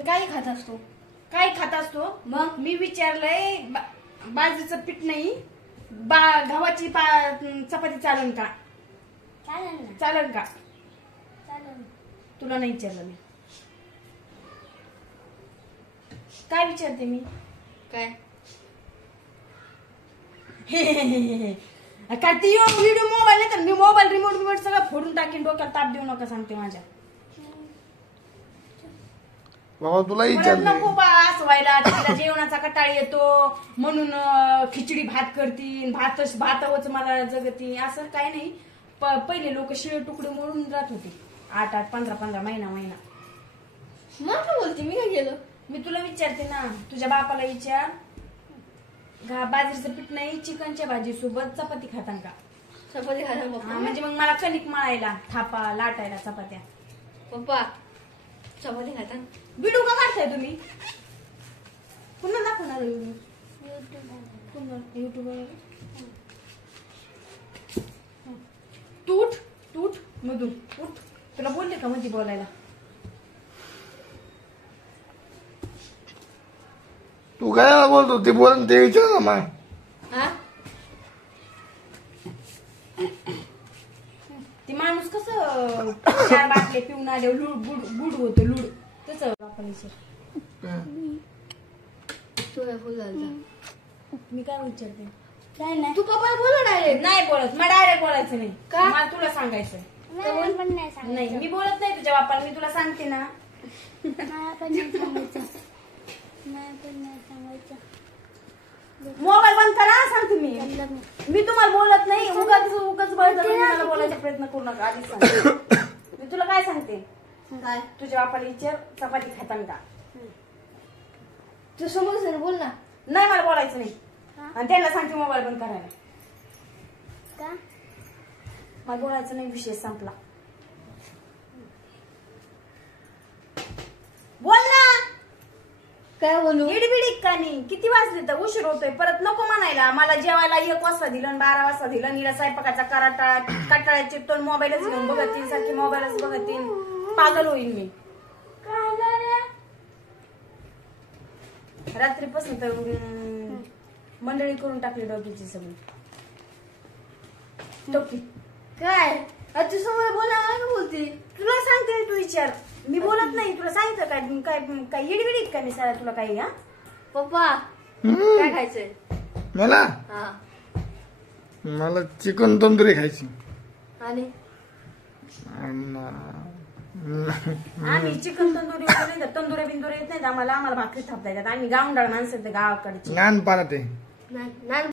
मी काही खात असतो. काय खात असतो? मग मी विचारलंय बाजरीचं पीठ नाही गव्हाची चपाती चालेल का? चालेल ना. चालेल का? चालेल. तुला नाही विचारलं मी. काय विचारते मी? काय काय ती व्हिडिओ मोबाईल नाही तर मी मोबाईल रिमोट सगळं फोडून टाकीन. डोक्याला ताप देऊ नका सांगते माझ्या. बाबा तुला परत विचारलं नको बा असं व्हायला. तिला जेवणाचा कटाळ येतो म्हणून खिचडी भात करतील. भातावच मला जगती असं काय नाही. पहिले लोक शिळे तुकडे मोडून जात होते 8-8, 15-15 महिना. मग काय बोलते? मी काय केलं? मी तुला विचारते ना. तुझ्या बापाला विचार. बाजरीचं पीठ नाही चिकनच्या भाजी सोबत चपाती खातान का? चपाती खाणार पप्पा? म्हणजे मग मला कणिक मळायला थापा लाटायला चपात्या. पप्पा चपाती खातात. व्हिडिओ का काढताय तुम्ही? पुन्हा दाखवणार युट्यूबवर. तूट मधून उठ. तुला बोलले का मध्ये बोलायला? तू काय बोलतो ते बोल ते विचार ना मग. ते माणूस कसं 4 बाटले पिऊन आले बुड होतं लूड तसं बापाला विचार. मी काय विचारते? काय नाही. तू पप्पा बोला डायरेक्ट. नाही बोलत. मला डायरेक्ट बोलायचं नाही. का? मला तुला सांगायचं नाही. मी बोलत नाही तुझ्या बापाला. मी तुला सांगते ना. मोबाईल बंद करा सांगते मी तुम्हाला बोलत नाही. उगाच मला बोलायचा प्रयत्न करू नका. आधीच सांगते. मी तुला काय सांगते? काय? तुझ्या बापाला विचार चपाती खातान का? तू समोर बोल ना. नाही मला बोलायचं नाही. आणि त्यांना सांगते मोबाईल बंद करायला. का? मला बोलायचं नाही. विषय संपला. बोल ना. काय बोलू? इडबिडी का नाही? किती वाजले तर उशीर होतोय. परत नको म्हणायला. मला जेवायला 1 वाजता दिलं 12 वाजता दिलं. नीला स्वयंपाकाचा कटाळ्याचे टोन मोबाईलच घेऊन बघतील. सारखी मोबाईलच बघतील. पागल होईल मी. रात्रीपासून तर मंडळी करून टाकली डोक्याची सगळी. टोकी काय? तू समोर बोला. काय बोलते? तुला सांगते. तू विचार. मी बोलत नाही. तुला सांगितलं काय काय इडबिडीत का मी सारा तुला काही? हा पप्पा काय खायचंय मला? हा. मला चिकन तंदुरी खायची. आणि आम्ही चिकन तंदुरी नाही तर तंदुरी बिंदुरी येत नाही आम्हाला. भाकरी थापता येतात. आम्ही गावंडाळ माणसं गावाकडची. नान पाला ते नाही